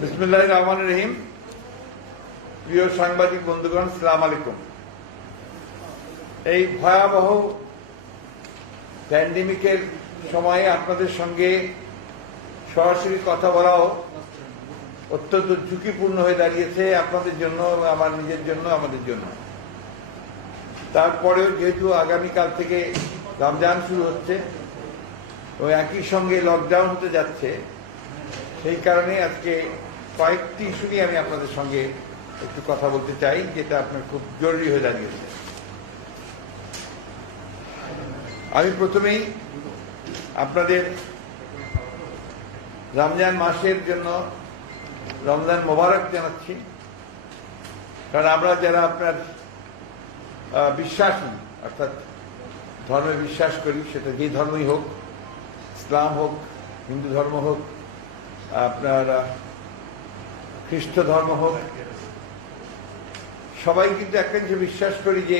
বিসমিল্লাহির রহমানির রহিম। প্রিয় সাংবাদিক বন্ধুগণ, আসসালামু আলাইকুম। এই ভয়াবহ প্যান্ডেমিকের সময়ে আপনাদের সঙ্গে সরাসরি কথা বলাও অত্যন্ত ঝুঁকিপূর্ণ হয়ে দাঁড়িয়েছে আপনাদের জন্য, আমার নিজের জন্য, আমাদের জন্য। তারপরেও যেহেতু আগামীকাল থেকে রমজান শুরু হচ্ছে ও একই সঙ্গে লকডাউন হতে যাচ্ছে, সেই কারণে আজকে কয়েকটি ইস্যু নিয়ে আমি আপনাদের সঙ্গে একটু কথা বলতে চাই, যেটা আপনার খুব জরুরি হয়ে দাঁড়িয়েছে। আমি প্রথমেই আপনাদের রমজান মাসের জন্য রমজান মোবারক জানাচ্ছি। কারণ আমরা যারা আপনার বিশ্বাসী, অর্থাৎ ধর্মে বিশ্বাস করি, সেটা যেই ধর্মই হোক, ইসলাম হোক, হিন্দু ধর্ম হোক, আপনার খ্রিস্ট ধর্ম হোক, সবাই কিন্তু একটা জিনিস বিশ্বাস করি যে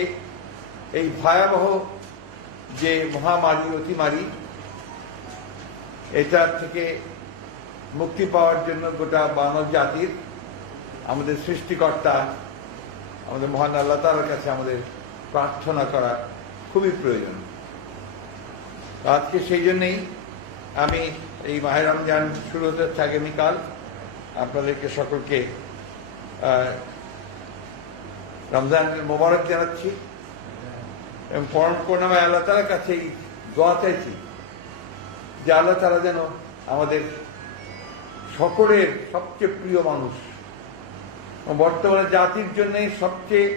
এই ভয়াবহ যে মহামারী, অতিমারী, এটার থেকে মুক্তি পাওয়ার জন্য গোটা মানব জাতির, আমাদের সৃষ্টিকর্তা, আমাদের মহান আল্লাহ তাআলার কাছে আমাদের প্রার্থনা করা খুবই প্রয়োজন। আজকে সেই জন্যেই আমি এই মাহে রমজান শুরু হতে হচ্ছে আগামীকাল, আপনাদেরকে সকলকে রমজানের মোবারক জানাচ্ছি এবং পরম করুণাময় আল্লাহ তাআলার কাছে এই দোয়া চাইছি যে আল্লাহ তাআলা যেন আমাদের সকলের সবচেয়ে প্রিয় মানুষ, বর্তমানে জাতির জন্য সবচেয়ে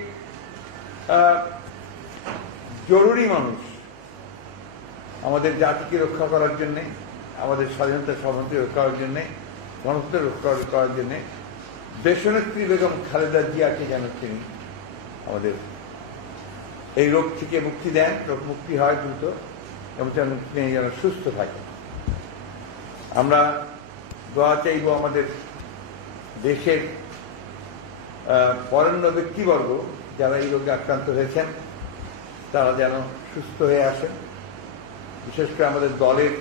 জরুরি মানুষ, আমাদের জাতিকে রক্ষা করার জন্যে, আমাদের স্বাধীনতা সার্বভৌমত্ব রক্ষা করার জন্যে, গণতন্ত্র রক্ষা করার জন্যে দেশনেত্রী বেগম খালেদা জিয়াকে যেন তিনি আমাদের এই রোগ থেকে মুক্তি দেন, রোগ মুক্তি হয় দ্রুত, এবং তিনি যেন সুস্থ থাকেন। আমরা দোয়া চাইব আমাদের দেশের বরেণ্য ব্যক্তিবর্গ যারা এই রোগে আক্রান্ত হয়েছেন তারা যেন সুস্থ হয়ে আসেন। বিশেষ করে আমাদের দলের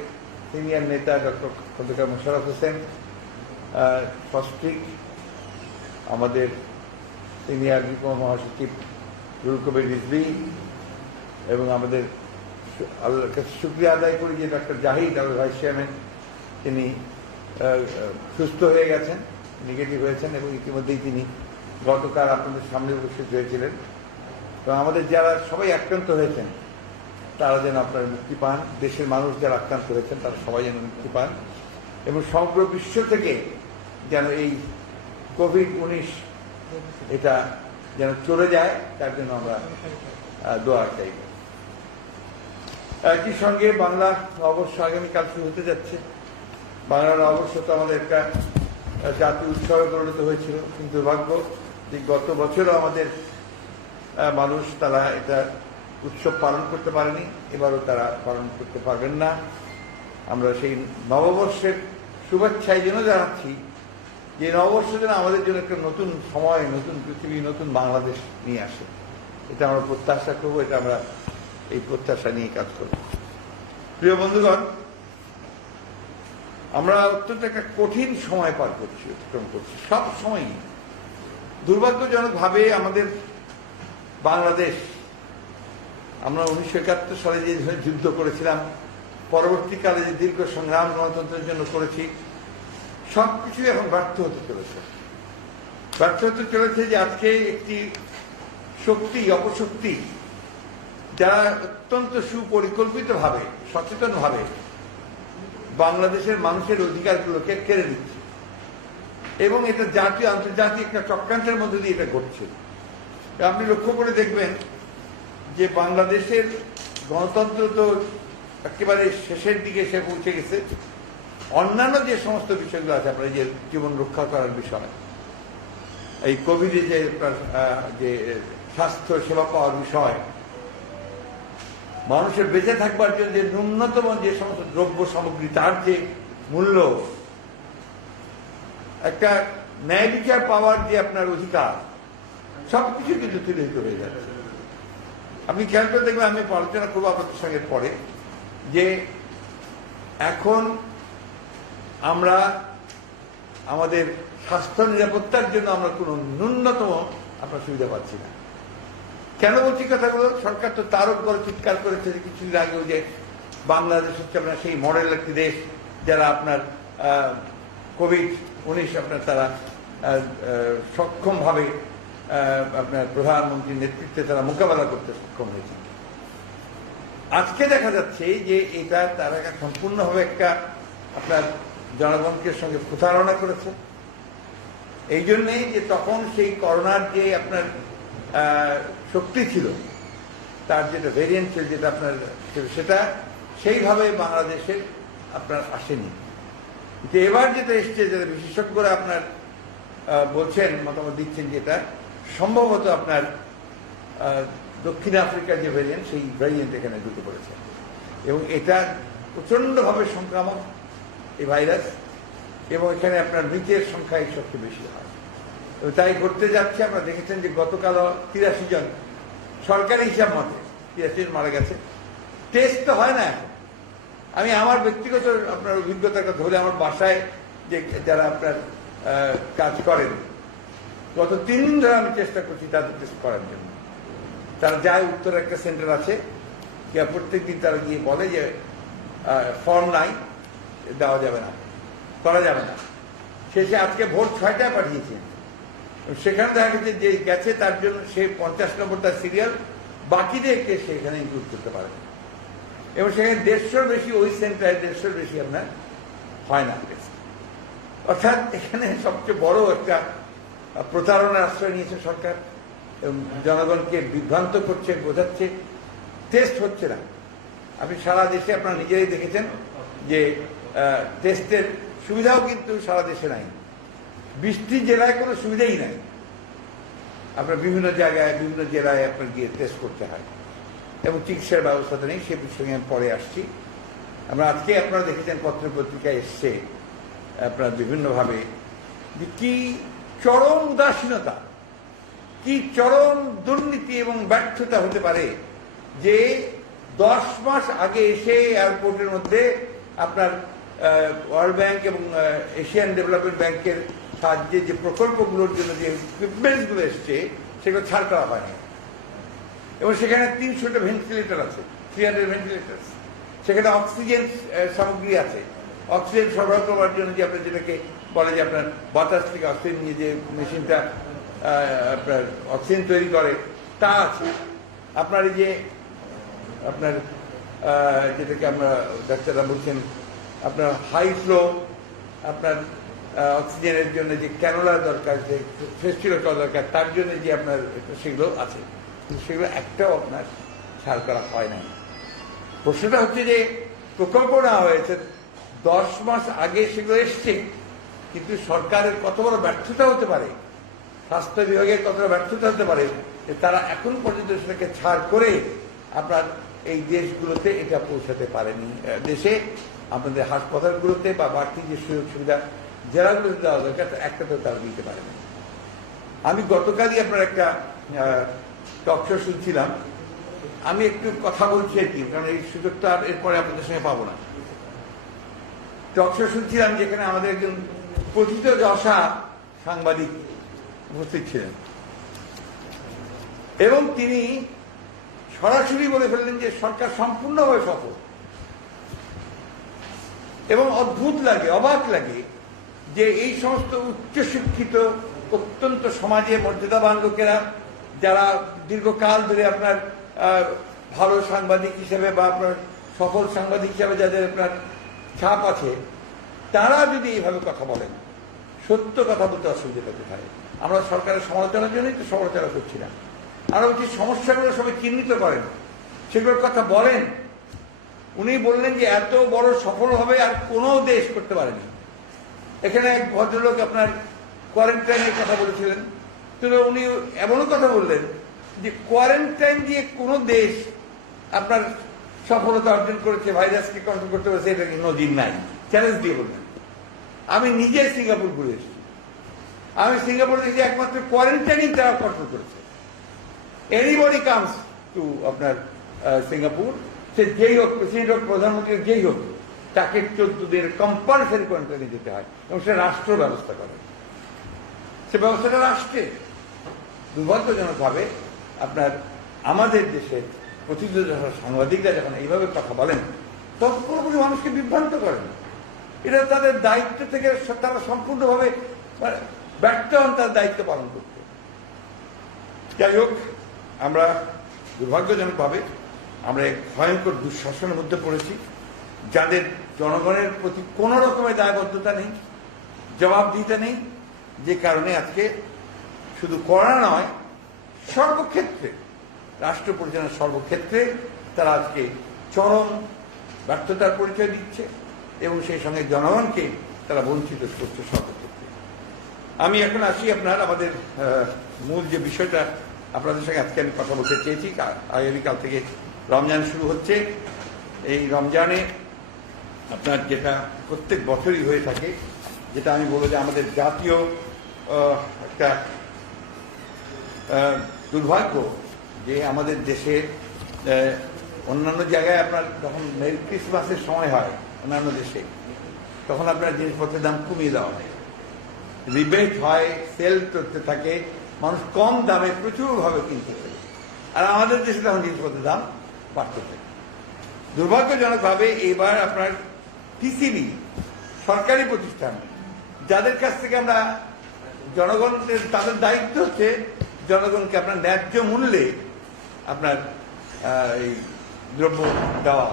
সিনিয়র নেতা ডক্টর খন্দকার মোশাররফ হোসেন সস্ত্রীক, আমাদের সিনিয়র যুগ্ম মহাসচিব রুহুল কবির রিজভী, এবং আমাদের আল্লাহর কাছে শুকরিয়া আদায় করি যে ডক্টর জাহিদ, আমাদের ভাইস চেয়ারম্যান, তিনি সুস্থ হয়ে গেছেন, নেগেটিভ হয়েছেন, এবং ইতিমধ্যেই তিনি গতকাল আপনাদের সামনে উপস্থিত হয়েছিলেন। তো আমাদের যারা সবাই আক্রান্ত হয়েছেন তারা যেন আপনারা মুক্তি পান, দেশের মানুষ যারা আক্রান্ত হয়েছেন তারা সবাই যেন মুক্তি পান, এবং সমগ্র বিশ্ব থেকে যেন এই কোভিড-19 এটা যেন চলে যায়, তার জন্য আমরা দোয়া চাইব। একই সঙ্গে বাংলা অবশ্য আগামীকাল শুরু হতে যাচ্ছে। বাংলার অবশ্য তো আমাদের একটা জাতীয় উৎসবে পরিণত হয়েছিল, কিন্তু দুর্ভাগ্য যে গত বছরও আমাদের মানুষ তারা এটা উৎসব পালন করতে পারেনি, এবারও তারা পালন করতে পারবেন না। আমরা সেই নববর্ষের শুভেচ্ছা এই জন্য জানাচ্ছি যে নববর্ষ যেন আমাদের জন্য একটা নতুন সময়, নতুন পৃথিবী, নতুন বাংলাদেশ নিয়ে আসে, এটা আমরা প্রত্যাশা করব, এটা আমরা এই প্রত্যাশা নিয়ে কাজ করব। প্রিয় বন্ধুগণ, আমরা অত্যন্ত একটা কঠিন সময় পার করছি, অতিক্রম করছি সব সময়ই। দুর্ভাগ্যজনকভাবে আমাদের বাংলাদেশ, আমরা 1971 সালে যে যুদ্ধ করেছিলাম, পরবর্তীকালে যে দীর্ঘ সংগ্রাম গণতন্ত্রের জন্য করেছি, সবকিছু এখন ব্যর্থ হতে চলেছে। ব্যর্থ হতে চলেছে যে আজকে একটি শক্তি, অপশক্তি, যারা অত্যন্ত সুপরিকল্পিতভাবে, সচেতনভাবে বাংলাদেশের মানুষের অধিকারগুলোকে কেড়ে নিচ্ছে, এবং এটা জাতীয় আন্তর্জাতিক একটা চক্রান্তের মধ্যে দিয়ে এটা ঘটছে। আপনি লক্ষ্য করে দেখবেন যে বাংলাদেশের গণতন্ত্র তো একেবারে শেষের দিকে এসে পৌঁছে গেছে। অন্যান্য যে সমস্ত বিষয়গুলো আছে, আপনার যে জীবন রক্ষা করার বিষয়, এই কোভিডে যে স্বাস্থ্য সেবা পাওয়ার বিষয়, মানুষের বেঁচে থাকবার জন্য যে ন্যূনতম যে সমস্ত দ্রব্য সামগ্রী, তার যে মূল্য, একটা ন্যায় বিচার পাওয়ার যে আপনার অধিকার, সবকিছু কিন্তু তিরোহিত হয়ে যাচ্ছে। আপনি খেয়াল করে দেখবেন, আমি আলোচনা করবো আপনাদের সঙ্গে পরে, যে এখন আমরা আমাদের স্বাস্থ্য নিরাপত্তার জন্য আমরা কোনো ন্যূনতম আপনার সুবিধা পাচ্ছি না। কেন বলছি কথাগুলো? সরকার তো তারও করে চিৎকার করেছে যে কিছুদিন আগেও যে বাংলাদেশ হচ্ছে আপনার সেই মডেল একটি দেশ যারা আপনার কোভিড-19 আপনার তারা সক্ষমভাবে আপনার প্রধানমন্ত্রীর নেতৃত্বে তারা মোকাবেলা করতে সক্ষম হয়েছে। আজকে দেখা যাচ্ছে যে এটা তারা সম্পূর্ণভাবে একটা আপনার জনগণকে সঙ্গে প্রতারণা করেছে। এই জন্যেই যে তখন সেই করোনার যে আপনার শক্তি ছিল, তার যেটা ভেরিয়েন্ট ছিল, যেটা আপনার সেটা সেইভাবে বাংলাদেশের আপনার আসেনি। যে এবার যেটা এসছে, যেটা বিশেষজ্ঞরা আপনার বলছেন, মতামত দিচ্ছেন, যেটা সম্ভবত আপনার দক্ষিণ আফ্রিকার যে ভেরিয়েন্ট, সেই ভেরিয়েন্ট এখানে ঢুকে পড়েছে এবং এটা প্রচণ্ডভাবে সংক্রামক এই ভাইরাস, এবং এখানে আপনার মৃতের সংখ্যাই সবচেয়ে বেশি হয়। তাই ঘটতে যাচ্ছে, আপনারা দেখেছেন যে গতকালও 83 জন সরকারি হিসাব মতে 83 জন মারা গেছে। টেস্ট তো হয় না এখন। আমি আমার ব্যক্তিগত আপনার অভিজ্ঞতার কথা বলে, আমার বাসায় যে যারা আপনার কাজ করেন, গত 3 দিন ধরে আমি চেষ্টা করছি তাদের টেস্ট করার জন্য। তারা যায়, উত্তরে একটা সেন্টার আছে, প্রত্যেক দিন তারা গিয়ে বলে যে ফর্ম নাই, দেওয়া যাবে না, করা যাবে না। শেষে আজকে ভোর 6টায় পাঠিয়েছে, সেখানে দেখা গেছে যে গেছে তার জন্য সে 50 নম্বর তার সিরিয়াল, বাকিদেরকে সে এখানে ইনক্লুড করতে পারে, এবং সেখানে 150 বেশি, ওই সেন্টারে 150 বেশি আপনার হয় না। অর্থাৎ এখানে সবচেয়ে বড় একটা প্রতারণার আশ্রয় নিয়েছে সরকার এবং জনগণকে বিভ্রান্ত করছে, বোঝাচ্ছে। টেস্ট হচ্ছে না। আপনি সারা দেশে আপনারা নিজেরাই দেখেছেন যে টেস্টের সুবিধাও কিন্তু সারা দেশে নাই। 20টি জেলায় কোনো সুবিধাই নাই। আপনার বিভিন্ন জায়গায়, বিভিন্ন জেলায় আপনার গিয়ে টেস্ট করতে হয় এবং চিকিৎসার ব্যবস্থাটা নেই। সে বিষয়ে আমি পরে আসছি। আমরা আজকে আপনারা দেখেছেন পত্র পত্রিকায় এসছে আপনার বিভিন্নভাবে যে কি চরম উদাসীনতা, কি চরম দুর্নীতি এবং ব্যর্থতা হতে পারে যে 10 মাস আগে এসে এয়ারপোর্টের মধ্যে আপনার ওয়ার্ল্ড ব্যাংক এবং এশিয়ান ডেভেলপমেন্ট ব্যাংকের সাহায্যে যে প্রকল্পগুলোর জন্য যে ইকুইপমেন্টসগুলো এসছে, সেগুলো ছাড় করা হয়নি। এবং সেখানে 300টা ভেন্টিলেটর আছে, 300 ভেন্টিলেটর। সেখানে অক্সিজেন সামগ্রী আছে, অক্সিজেন সরবরাহ করার জন্য যে আপনার যেটাকে বলে যে আপনার বাতাস থেকে অক্সিজেন নিয়ে যে মেশিনটা আপনার অক্সিজেন তৈরি করে, তা আছে। আপনার এই যে আপনার যেটাকে আমরা ডাক্তাররা বলছেন আপনার হাই ফ্লো আপনার অক্সিজেনের জন্য যে ক্যানোলা দরকার, যে ফেস্টিভেল দরকার, তার জন্য যে আপনার সেগুলো আছে, কিন্তু সেগুলো একটাও আপনার ছাড় করা হয় না। প্রশ্নটা হচ্ছে যে প্রকল্প নেওয়া হয়েছে 10 মাস আগে, সেগুলো এসছে, কিন্তু সরকারের কত বড় ব্যর্থতা হতে পারে, স্বাস্থ্য বিভাগের কতটা ব্যর্থতা হতে পারে যে তারা এখন পর্যন্ত সেটাকে ছাড় করে আপনার এই দেশগুলোতে এটা পৌঁছাতে পারেনি। দেশে আপনাদের হাসপাতালগুলোতে বা বাড়তি যে সুযোগ সুবিধা জেলাগুলোতে দেওয়া দরকার, একটাতেও তারা দিতে পারেনি। আমি গতকালই আপনার একটা টক শো শুনছিলাম। আমি একটু কথা বলছি আর কি, কারণ এই সুযোগটা আর এরপরে আপনাদের সঙ্গে পাবো না। টক শো শুনছিলাম যেখানে আমাদের একজন কথিত যশা সাংবাদিক উপস্থিত ছিলেন এবং তিনি সরাসরি বলে ফেললেন যে সরকার সম্পূর্ণভাবে সফল। এবং অদ্ভুত লাগে, অবাক লাগে যে এই সমস্ত উচ্চশিক্ষিত, অত্যন্ত সমাজে মর্যাদাবান লোকেরা, যারা দীর্ঘকাল ধরে আপনার ভালো সাংবাদিক হিসেবে বা আপনার সফল সাংবাদিক হিসেবে যাদের আপনার ছাপ আছে, তারা যদি এইভাবে কথা বলেন, সত্য কথা বলতে অসুবিধা কোথায়? আমরা সরকারের সমালোচনার জন্যই তো সমালোচনা করছি না। আমরা বলছি সমস্যাগুলো সবাই চিহ্নিত করেন, সেগুলোর কথা বলেন। উনি বললেন যে এত বড় সফল হবে আর কোনো দেশ করতে পারেনি। এখানে এক ভদ্রলোক আপনার কোয়ারেন্টাইনের কথা বলেছিলেন, তো উনি এমনও কথা বললেন যে কোয়ারেন্টাইন দিয়ে কোনো দেশ আপনার সফলতা অর্জন করেছে, ভাইরাসকে কন্ট্রোল করতে পারছে, এটা নজির নাই। চ্যালেঞ্জ দিয়ে বললেন। আমি নিজে সিঙ্গাপুর ঘুরে এসেছি, আমি সিঙ্গাপুরে দেখি একমাত্র কোয়ারেন্টাইনিং তারা কন্ট্রোল করেছে। এনিবডি কামস টু আপনার সিঙ্গাপুর, সে যেই হোক, প্রেসিডেন্ট হোক, প্রধানমন্ত্রী যেই হোক, টাকের 14 কম্পালসারি কোয়ারেন্টাইনে যেতে হয় এবং সেটা রাষ্ট্র ব্যবস্থা করে, সে ব্যবস্থাটা রাষ্ট্রে। দুর্ভাগ্যজনকভাবে আপনার আমাদের দেশের প্রতিনিধি সাংবাদিকরা যখন এইভাবে কথা বলেন তখন পুরোপুরি মানুষকে বিভ্রান্ত করেন। এটা তাদের দায়িত্ব থেকে তারা সম্পূর্ণভাবে ব্যর্থ হন তার দায়িত্ব পালন করতে। যাই হোক, আমরা দুর্ভাগ্যজনকভাবে আমরা এক ভয়ঙ্কর দুঃশাসনের মধ্যে পড়েছি, যাদের জনগণের প্রতি কোনো রকমের দায়বদ্ধতা নেই, জবাবদিহিতা নেই, যে কারণে আজকে শুধু করা নয়, সর্বক্ষেত্রে রাষ্ট্র পরিচালনার সর্বক্ষেত্রে তারা আজকে চরম ব্যর্থতার পরিচয় দিচ্ছে এবং সেই সঙ্গে জনগণকে তারা বঞ্চিত করছে সর্বক্ষেত্রে। আমি এখন আসি আপনার আমাদের মূল যে বিষয়টা আপনাদের সঙ্গে আজকে আমি কথা বলতে চেয়েছি। আগামীকাল থেকে রমজান শুরু হচ্ছে। এই রমজানে আপনার যেটা প্রত্যেক বছরই হয়ে থাকে, যেটা আমি বলবো যে আমাদের জাতীয় একটা দুর্ভাগ্য, যে আমাদের দেশে অন্যান্য জায়গায় আপনার যখন মেরি ক্রিসমাসের সময় হয় অন্যান্য দেশে, তখন আপনার জিনিসপত্রের দাম কমিয়ে দেওয়া হয়, রিবেট হয়, সেল করতে থাকে, মানুষ কম দামে প্রচুরভাবে কিনতে থাকে। আর আমাদের দেশে তখন জিনিসপত্রের দাম বাড়তে থাকে। দুর্ভাগ্যজনকভাবে এবার আপনার টিসিবি সরকারি প্রতিষ্ঠান, যাদের কাছ থেকে আমরা জনগণের, তাদের দায়িত্ব হচ্ছে জনগণকে আপনার ন্যায্য মূল্যে আপনার এই দ্রব্য দেওয়া,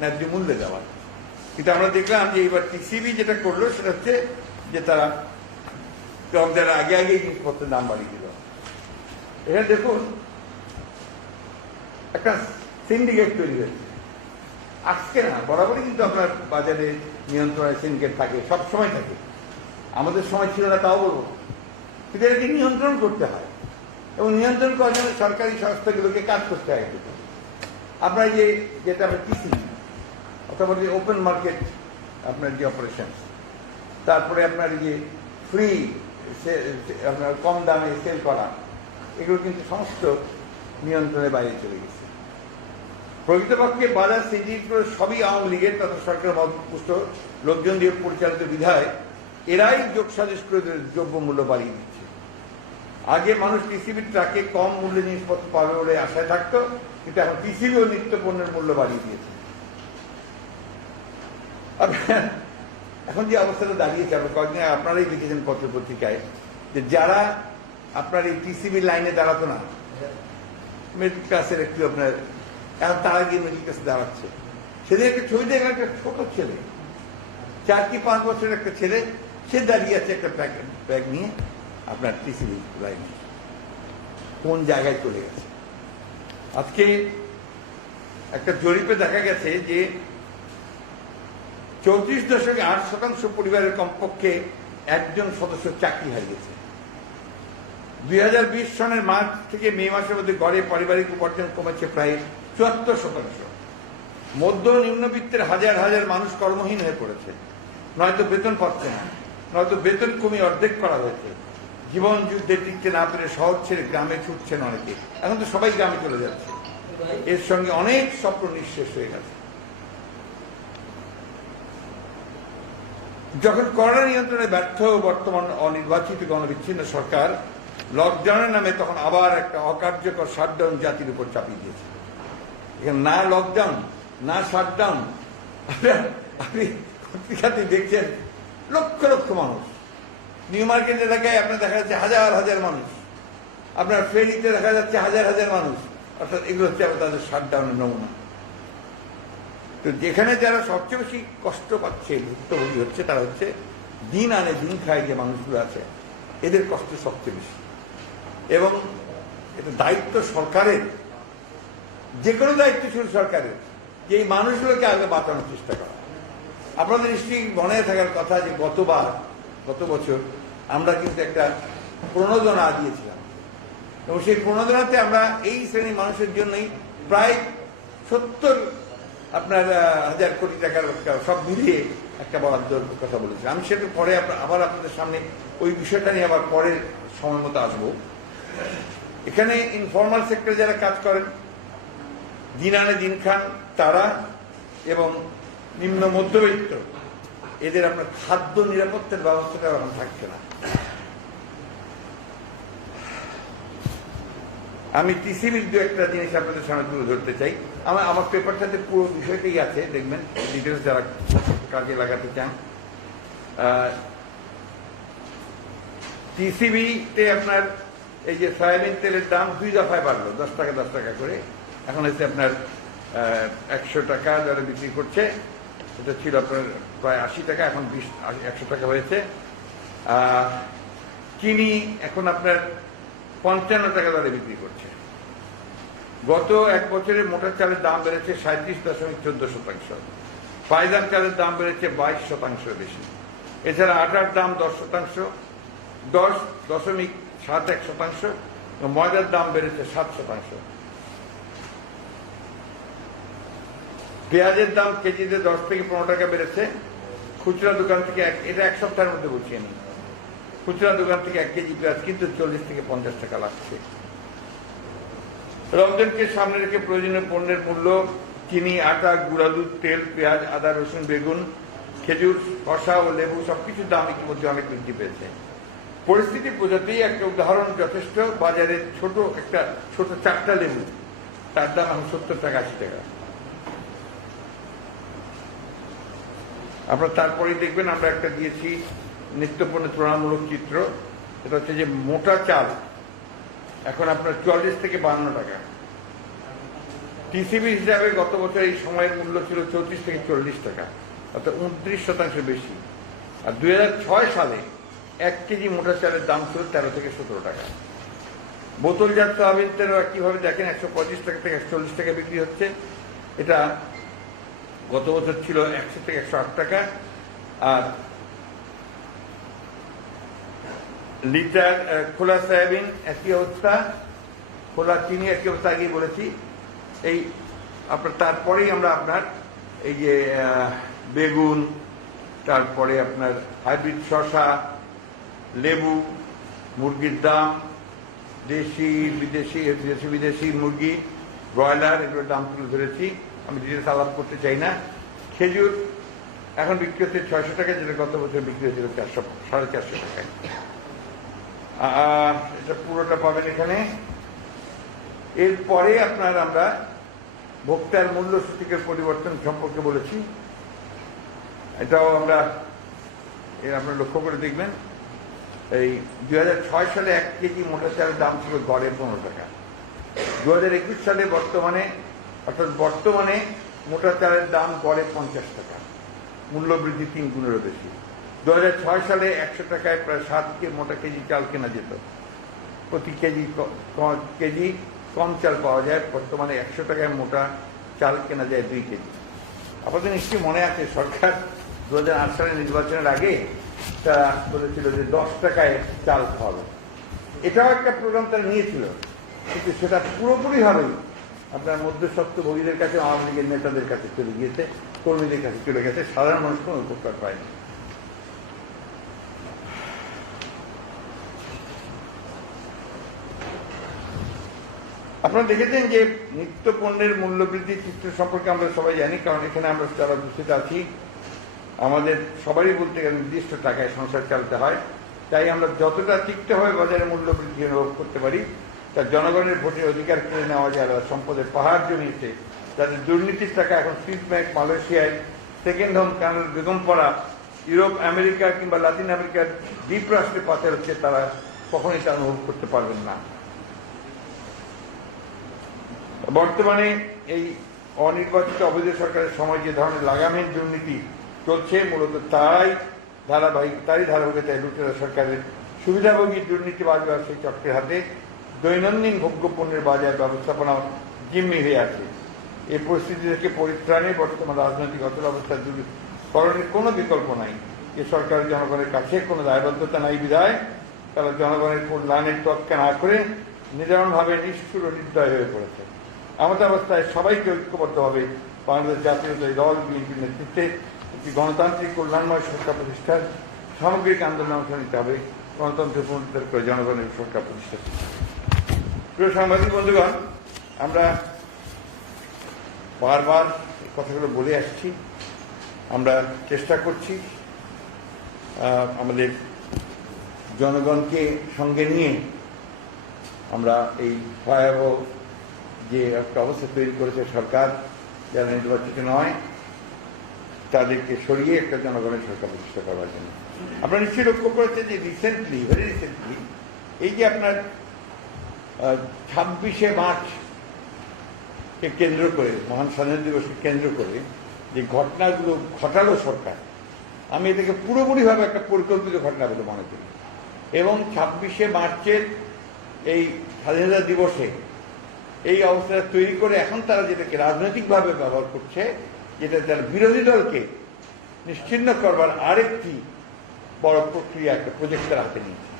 ন্যায্য মূল্যে দেওয়া। কিন্তু আমরা দেখলাম যে এবার টিসিবি যেটা করলো সেটা হচ্ছে যে তারা রমজানের আগে আগে জিনিসপত্রের দাম বাড়িয়ে দিল। এখানে দেখুন একটা সিন্ডিকেট তৈরি হয়েছে। আজকে না, বরাবরই কিন্তু আপনার বাজারে নিয়ন্ত্রণের সিন্ডিকেট থাকে, সবসময় থাকে। আমাদের সময় ছিল না তাও বলবো, কিন্তু এটাকে নিয়ন্ত্রণ করতে হয় এবং নিয়ন্ত্রণ করার জন্য সরকারি সংস্থাগুলোকে কাজ করতে হয়। আপনার যেটা আমরা টিসিবি অথবা যে ওপেন মার্কেট আপনার যে অপারেশন, তারপরে আপনার যে ফ্রি আপনার কম দামে সেল করা, এগুলো কিন্তু সমস্ত নিয়ন্ত্রণের বাইরে চলে গেছে। প্রকৃতপক্ষে বাজার সিন্ডিকেটগুলো সবই আওয়ামী লীগের তথা সরকার মধ্যপুষ্ট লোকজন দিয়ে পরিচালিত বিধায় এরাই যোগসাজশ করে দ্রব্য মূল্য বাড়িয়ে দিচ্ছে। আগে মানুষ টিসিবির ট্রাকে কম মূল্যে জিনিসপত্র পাবে বলে আশায় থাকতো, কিন্তু এখন টিসিবিও নিত্য পণ্যের মূল্য বাড়িয়ে দিয়েছে। এখন যে অবস্থাটা দাঁড়িয়েছে, আমরা কয়েকদিন আপনারাই লিখেছেন পত্র পত্রিকায়, যে যারা আপনার এই টিসিবি লাইনে দাঁড়াতো না, মিডল ক্লাসের একটু আপনার, এখন তারা গিয়ে মিডল ক্লাসে দাঁড়াচ্ছে। সেদিন একটা ছবি দেখলাম, একটা ছোট ছেলে, 4 কি 5 বছরের একটা ছেলে, সে দাঁড়িয়ে আছে একটা ব্যাগ নিয়ে আপনার টিসিবি লাইনে। কোন জায়গায় চলে গেছে? আজকে একটা জরিপে দেখা গেছে যে 34.8% পরিবারের কমপক্ষে একজন সদস্য চাকরি হারিয়েছে। 2020 সনের মার্চ থেকে মে মাসের মধ্যে গড়ে পারিবারিক উপার্জন কমেছে প্রায় 74%। মধ্য নিম্নবিত্তের হাজার হাজার মানুষ কর্মহীন হয়ে পড়েছে, নয়তো বেতন পাচ্ছে না, নয়তো বেতন কমিয়ে অর্ধেক করা হয়েছে। জীবন যুদ্ধে টিকতে না পেরে শহর ছেড়ে গ্রামে ছুটছেন অনেকে। এখন তো সবাই গ্রামে চলে যাচ্ছে। এর সঙ্গে অনেক স্বপ্ন নিঃশেষ হয়ে গেছে। যখন করোনা নিয়ন্ত্রণে ব্যর্থ বর্তমান অনির্বাচিত গণবিচ্ছিন্ন সরকার লকডাউনের নামে তখন আবার একটা অকার্যকর শাটডাউন জাতির উপর চাপিয়ে দিয়েছে। এখানে না লকডাউন না শাটডাউন, আপনি পত্রিকাতে দেখছেন লক্ষ লক্ষ মানুষ। নিউ মার্কেট এলাকায় আপনার দেখা যাচ্ছে হাজার হাজার মানুষ, আপনার ফেরিতে দেখা যাচ্ছে হাজার হাজার মানুষ। অর্থাৎ এগুলো হচ্ছে তাদের শাটডাউনের নমুনা। তো যেখানে যারা সবচেয়ে বেশি কষ্ট পাচ্ছে, ভুক্তভোগী হচ্ছে, তারা হচ্ছে দিন আনে দিন খায় যে মানুষগুলো আছে, এদের কষ্ট সবচেয়ে বেশি। এবং এটা দায়িত্ব সরকারের, যে কোনো দায়িত্বশীল সরকারের, যে এই মানুষগুলোকে আগে বাঁচানোর চেষ্টা করা। আপনাদের নিশ্চয়ই মনে থাকার কথা যে গত বছর আমরা কিন্তু একটা প্রণোদনা দিয়েছিলাম এবং সেই প্রণোদনাতে আমরা এই শ্রেণীর মানুষের জন্যই প্রায় 70,000 কোটি টাকার সব মিলিয়ে একটা বরাদ্দর কথা বলেছি। আমি সেটা পরে আবার আপনাদের সামনে ওই বিষয়টা নিয়ে আবার পরের সময় মতো আসবো। এখানে ইনফরমাল সেক্টরে যারা কাজ করেন, দিন আনে দিন খান, তারা এবং নিম্ন মধ্যবিত্ত, এদের আপনার খাদ্য নিরাপত্তার ব্যবস্থাটা এখন থাকছে না। আমি টিসিবির দু একটা জিনিস আপনাদের সামনে তুলে ধরতে চাই। আমার পেপারটাতে পুরো বিষয়টাই আছে, দেখবেন ডিটেলস যারা কাজে লাগাতে চান। টিসিবিতে আপনার এই যে সয়াবিন তেলের দাম 2 দফায় বাড়লো, 10 টাকা করে। এখন হচ্ছে আপনার 100 টাকা যারা বিক্রি করছে, এটা ছিল আপনার প্রায় 80 টাকা, এখন 100 টাকা হয়েছে। চিনি এখন আপনার 55 টাকা দরে বিক্রি করছে। গত এক বছরে মোটা চালের দাম বেড়েছে 37.14%। পায়দান চালের দাম বেড়েছে 22% বেশি। এছাড়া আটার দাম 10.71%, ময়দার দাম বেড়েছে 7%। পেঁয়াজের দাম কেজিতে 10 থেকে 15 টাকা বেড়েছে। খুচরা দোকান থেকে এটা এক সপ্তাহের মধ্যে বলছি আমি, খুচরা দোকান থেকে 1 কেজি পেঁয়াজ কিন্তু 40 থেকে 50 টাকা লাগছে। রমজানকে সামনে রেখে প্রয়োজনীয় পণ্যের মূল্য চিনি, আটা, গুঁড়া দুধ, তেল, পেঁয়াজ, আদা, রসুন, বেগুন, খেজুর, শসা ও লেবু সবকিছুর দাম ইতিমধ্যে অনেক বৃদ্ধি পেয়েছে। পরিস্থিতি বোঝাতেই একটা উদাহরণ যথেষ্ট। বাজারে ছোট 4টা লেবু, তার দাম এখন 70 টাকা 80 টাকা। আপনার তারপরেই দেখবেন আমরা একটা দিয়েছি নিত্যপণ্যের তুলনামূলক চিত্র। এটা হচ্ছে যে মোটা চাল এখন আপনার 44 থেকে 52 টাকা। টিসিবি হিসাবে গত বছর এই সময়ের মূল্য ছিল 34 থেকে 40 টাকা, অর্থাৎ 29% বেশি। আর 2006 সালে 1 কেজি মোটা চালের দাম ছিল 13 থেকে 17 টাকা। বোতলজাত সয়াবিন তেল কিভাবে দেখেন 125 টাকা থেকে 140 টাকা বিক্রি হচ্ছে। এটা গত বছর ছিল 100 থেকে 108 টাকা। আর লিটার খোলা সয়াবিন একই অবস্থা, খোলা চিনি একই অবস্থা, আগেই বলেছি। এই আপনার তারপরেই আমরা আপনার এই যে বেগুন, তারপরে আপনার হাইব্রিড শসা, লেবু, মুরগির দাম, দেশি বিদেশি মুরগি, ব্রয়লার, এগুলোর দাম তুলে ধরেছি। আমি ডিটেলস আলাপ করতে চাই না। খেজুর এখন বিক্রি হচ্ছে 600 টাকা, যেটা গত বছর বিক্রি হয়েছিল 450 টাকায়। এটা পুরোটা পাবেন এখানে। এরপরে আপনার আমরা ভোক্তার মূল্য সূচকের পরিবর্তন সম্পর্কে বলেছি। এটাও আমরা আপনারা লক্ষ্য করে দেখবেন। এই 2006 সালে 1 কেজি মোটা চালের দাম ছিল গড়ে 15 টাকা। 2021 সালে বর্তমানে মোটা চালের দাম গড়ে 50 টাকা, মূল্য বৃদ্ধি 3 গুণেরও বেশি। 2006 সালে 100 টাকায় প্রায় 7 মোটা কেজি চাল কেনা যেত। প্রতি কেজি কম চাল পাওয়া যায়। বর্তমানে 100 টাকায় মোটা চাল কেনা যায় 2 কেজি। আপনাদের নিশ্চয়ই মনে আছে সরকার 2008 সালে নির্বাচনের আগে তারা বলেছিল যে 10 টাকায় চাল খাওয়াবে। এটাও একটা প্রোগ্রাম তারা নিয়েছিল, কিন্তু সেটা পুরোপুরিভাবে আপনার মধ্যস্বত্বভোগীদের কাছে, আওয়ামী লীগের নেতাদের কাছে চলে গিয়েছে, কর্মীদের কাছে চলে গেছে, সাধারণ মানুষ কোনো উপকার পায়নি। আপনারা দেখেছেন যে নিত্য পণ্যের মূল্য বৃদ্ধির চিত্র সম্পর্কে আমরা সবাই জানি, কারণ এখানে আমরা যারা উপস্থিত আছি আমাদের সবারই বলতে গেলে নির্দিষ্ট টাকায় সংসার চালাতে হয়। তাই আমরা যতটা ঠিকঠাকভাবে বাজারে মূল্য বৃদ্ধি অনুভব করতে পারি, তার জনগণের ভোটের অধিকার কেড়ে নেওয়া যায়, সম্পদের পাহাড় জমিয়েছে, তাদের দুর্নীতির টাকা এখন সুইস ব্যাংক, মালয়েশিয়ায় সেকেন্ড হোম, কানাডার বেগমপাড়া, ইউরোপ, আমেরিকা কিংবা লাতিন আমেরিকার দ্বীপরাষ্ট্রে পাচার হচ্ছে, তারা কখনই তা অনুভব করতে পারবেন না। বর্তমানে এই অনির্বাচিত অবৈধ সরকারের সময় যে ধরনের লাগামহীন দুর্নীতি চলছে, মূলত তারই ধারাবাহিকতায় লুটেরা সরকারের সুবিধাভোগী দুর্নীতিবাজ ব্যবসায়ী চক্রের হাতে দৈনন্দিন ভোগ্য পণ্যের বাজার ব্যবস্থাপনা জিম্মি হয়ে আছে। এই পরিস্থিতি থেকে পরিত্রাণে বর্তমান রাজনৈতিক অচল অবস্থা দূরীকরণের কোনো বিকল্প নাই। এ সরকারের জনগণের কাছে কোনো দায়বদ্ধতা নাই বিধায় তারা জনগণের কল্যাণের তোয়াক্কা না করে নিদারুণভাবে নিষ্ঠুর ও নির্দয় হয়ে পড়েছে। এমত অবস্থায় সবাইকে ঐক্যবদ্ধভাবে বাংলাদেশ জাতীয়তাবাদী দল বিএনপির নেতৃত্বে একটি গণতান্ত্রিক কল্যাণময় সরকার প্রতিষ্ঠার সামগ্রিক আন্দোলনে অংশ নিতে হবে, গণতন্ত্রের পুনরুদ্ধার করে জনগণের সরকার প্রতিষ্ঠা। প্রিয় সাংবাদিক বন্ধুগণ, আমরা বারবার কথাগুলো বলে আসছি আমরা চেষ্টা করছি আমাদের জনগণকে সঙ্গে নিয়ে আমরা এই ভয়াবহ যে একটা অবস্থা তৈরি করেছে সরকার, যারা নির্বাচিত নয় তাদেরকে সরিয়ে একটা জনগণের সরকার প্রতিষ্ঠা করার জন্য। আপনারা নিশ্চয়ই লক্ষ্য করেছেন যে ভেরি রিসেন্টলি এই যে আপনার 26শে মার্চকে কেন্দ্র করে, মহান স্বাধীনতা দিবসকে কেন্দ্র করে যে ঘটনাগুলো ঘটালো সরকার, আমি এটাকে পুরোপুরিভাবে একটা পরিকল্পিত ঘটনা বলে মনে করি। এবং 26শে মার্চের এই স্বাধীনতা দিবসে এই অবস্থাটা তৈরি করে এখন তারা যেটাকে রাজনৈতিকভাবে ব্যবহার করছে, যেটা তার বিরোধী দলকে নিশ্চিহ্ন করবার আরেকটি বড় প্রক্রিয়া, একটা প্রজেক্ট তারা হাতে নিয়েছে।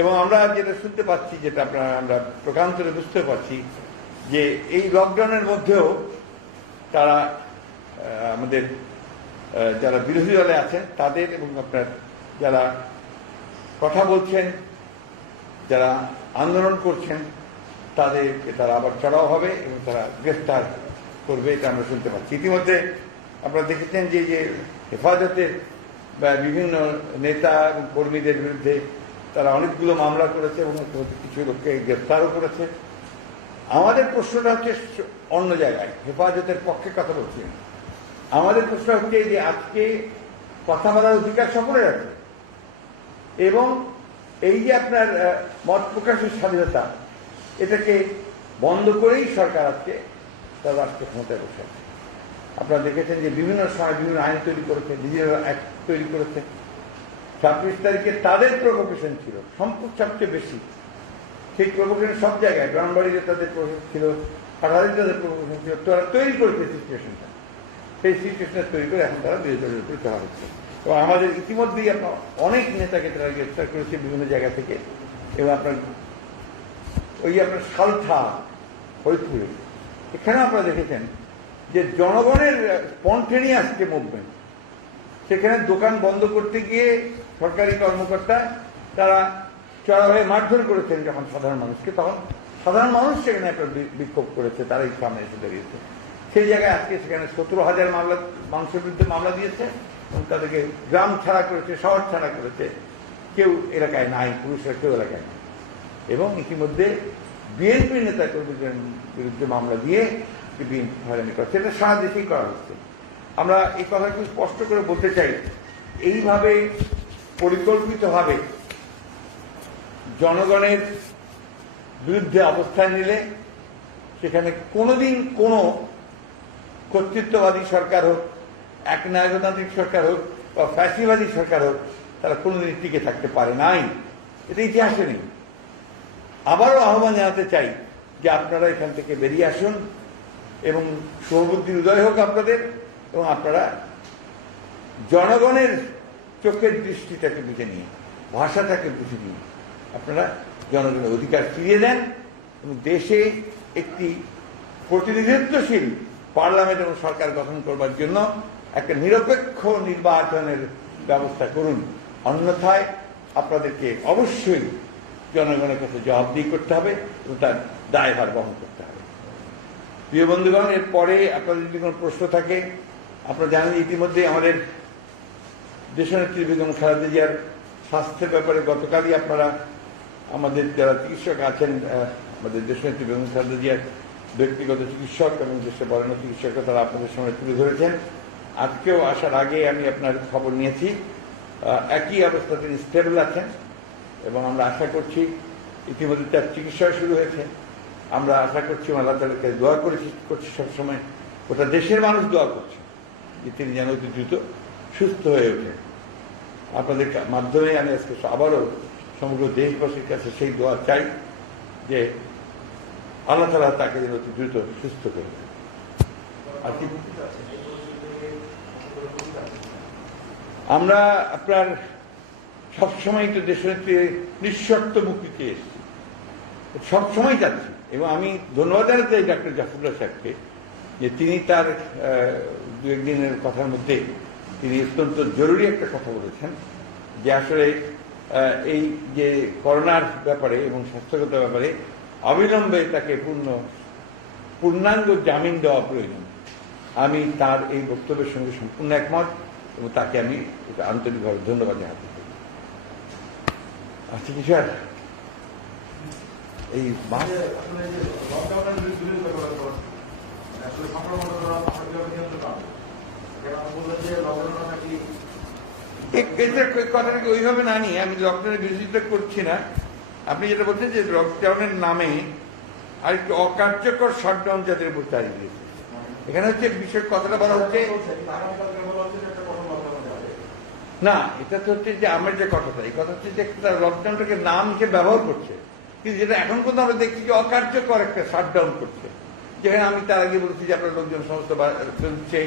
এবং আমরা যেটা শুনতে পাচ্ছি, যেটা আমরা প্রকান্তরে বুঝতে পারছি, যে এই লকডাউনের মধ্যেও তারা আমাদের যারা বিরোধী দলে আছেন তাদের এবং আপনার যারা কথা বলছেন, যারা আন্দোলন করছেন, তাদেরকে তারা আবার চড়াও হবে এবং তারা গ্রেফতার করবে, এটা আমরা শুনতে পাচ্ছি। ইতিমধ্যে আপনারা দেখেছেন যে হেফাজতের বা বিভিন্ন নেতা এবং কর্মীদের বিরুদ্ধে তারা অনেকগুলো মামলা করেছে এবং কিছু লোককে গ্রেফতারও করেছে। আমাদের প্রশ্নটা হচ্ছে অন্য জায়গায়, হেফাজতের পক্ষে কথা বলছি। আমাদের প্রশ্ন হচ্ছে যে আজকে কথা বলার অধিকার সকলের আছে, এবং এই যে আপনার মত প্রকাশের স্বাধীনতা, এটাকে বন্ধ করেই সরকার আজকে তার রাষ্ট্র ক্ষমতায় বসে আছে। আপনারা দেখেছেন যে বিভিন্ন সময় বিভিন্ন আইন তৈরি করেছে, ডিজিটাল অ্যাক্ট তৈরি করেছে। 26 তারিখে তাদের প্রভোকেশন ছিল সবচেয়ে বেশি। সেই প্রভোকেশন সব জায়গায়, ব্রাহ্মণবাড়িতে তাদের প্রভোকেশন ছিল, হাটাহাটি তাদের প্রভোকেশন ছিল, তারা তৈরি করেছে সিচুয়েশনটা। সেই সিচুয়েশনটা তৈরি করে এখন তারা বিরোধী দলের উপরে চড়া হচ্ছে। এবং আমাদের ইতিমধ্যেই আপনার অনেক নেতাকে তারা গ্রেফতার করেছে বিভিন্ন জায়গা থেকে। এবং আপনার ওই আপনার সালথা, ফরিদপুরে, এখানেও আপনারা দেখেছেন যে জনগণের স্পন্টেনিয়াস যে মুভমেন্ট, সেখানে দোকান বন্ধ করতে গিয়ে সরকারি কর্মকর্তা তারা চড়া হয়ে মারধর করেছেন যখন সাধারণ মানুষকে, তখন সাধারণ মানুষ সেখানে একটা বিক্ষোভ করেছে, তারাই সামনে এসে দাঁড়িয়েছে। সেই জায়গায় আজকে সেখানে 17,000 মানুষের বিরুদ্ধে মামলা দিয়েছে এবং তাদেরকে গ্রাম ছাড়া করেছে, শহর ছাড়া করেছে, কেউ এলাকায় নাই, পুরুষরা কেউ এলাকায় নাই। এবং ইতিমধ্যে বিএনপি নেতা কর্মীদের বিরুদ্ধে মামলা দিয়ে বিএনপি হয়রানি করছে, এটা সারা দেশেই করা হচ্ছে। আমরা এই কথা খুব স্পষ্ট করে বলতে চাই, এইভাবে পরিকল্পিতভাবে জনগণের বিরুদ্ধে অবস্থান নিলে সেখানে কোনোদিন কোনো কর্তৃত্ববাদী সরকার হোক, একনায়কতান্ত্রিক সরকার হোক বা ফ্যাসিবাদী সরকার হোক, তারা কোনোদিন টিকে থাকতে পারে নাই, এটা ইতিহাসে নেই। আবারও আহ্বান জানাতে চাই যে আপনারা এখান থেকে বেরিয়ে আসুন এবং শুভবুদ্ধির উদয় হোক আপনাদের, এবং আপনারা জনগণের চোখের দৃষ্টিটাকে বুঝে নিয়ে, ভাষাটাকে বুঝে নিয়ে আপনারা জনগণের অধিকার ফিরিয়ে দেন এবং দেশে একটি প্রতিনিধিত্বশীল পার্লামেন্ট এবং সরকার গঠন করবার জন্য একটা নিরপেক্ষ নির্বাচনের ব্যবস্থা করুন। অন্যথায় আপনাদেরকে অবশ্যই জনগণের কাছে জবাবদিহি করতে হবে এবং তার দায়ভার বহন করতে হবে। প্রিয় বন্ধুগণ, এরপরে আপনাদের যদি কোনো প্রশ্ন থাকে, আপনারা জানেন ইতিমধ্যে আমাদের দেশনেত্রী বেগম খালেদা জিয়ার স্বাস্থ্যের ব্যাপারে গতকালই আপনারা আমাদের যারা চিকিৎসক আছেন, আমাদের দেশনেত্রী বেগম খালেদা জিয়ার ব্যক্তিগত চিকিৎসক এবং দেশের বরেণ্য চিকিৎসকরা তারা আপনাদের সামনে তুলে ধরেছেন। আজকেও আসার আগে আমি আপনার খবর নিয়েছি, একই অবস্থা তিনি স্টেবল আছেন এবং আমরা আশা করছি, ইতিমধ্যে তার চিকিৎসা শুরু হয়েছে, আমরা আশা করছি আল্লাহ তাআলাকে দোয়া করছি সবসময়, ওটা দেশের মানুষ দোয়া করছে যে তিনি যেন অতি দ্রুত সুস্থ হয়ে ওঠেন। আপনাদের মাধ্যমে আমি আজকে আবারও সমগ্র দেশবাসীর কাছে সেই দোয়া চাই যে আল্লাহ তাআলা তাকে যেন অতি দ্রুত সুস্থ করবে। আর কি আমরা আপনার সবসময় তো দেশনেত্রী নিঃশর্ত মুক্তিতে এসেছি, সবসময় যাচ্ছি। এবং আমি ধন্যবাদ জানাতে চাই ডক্টর জাফরুল্লাহ সাহেবকে যে তিনি তার দু একদিনের কথার মধ্যে তিনি অত্যন্ত জরুরি একটা কথা বলেছেন যে আসলে এই যে করোনার ব্যাপারে এবং স্বাস্থ্যগত ব্যাপারে অবিলম্বে তাকে পূর্ণাঙ্গ জামিন দেওয়া প্রয়োজন। আমি তার এই বক্তব্যের সঙ্গে সম্পূর্ণ একমত এবং তাকে আমি আন্তরিকভাবে ধন্যবাদ জানাতে চাই। আচ্ছা কি স্যার, এই কথাটাকে ওইভাবে না নিয়ে আমি লকডাউনের বিরোধিতা করছি না। আপনি যেটা বলছেন যে লকডাউনের নামে আর একটু অকার্যকর শাটডাউন যাদের উপর চালিয়ে দিয়েছে, এখানে হচ্ছে বিষয় কথাটা বলা হচ্ছে না, এটা তো হচ্ছে যে আমার যে কথাটা, এই কথা হচ্ছে যে তারা লকডাউনটাকে নাম হিসেবে ব্যবহার করছে, কিন্তু যেটা এখন পর্যন্ত আমরা দেখছি যে অকার্যকর একটা শাটডাউন করছে, যেখানে আমি তার আগে বলেছি যে আপনার লোকজন সমস্ত চলছে,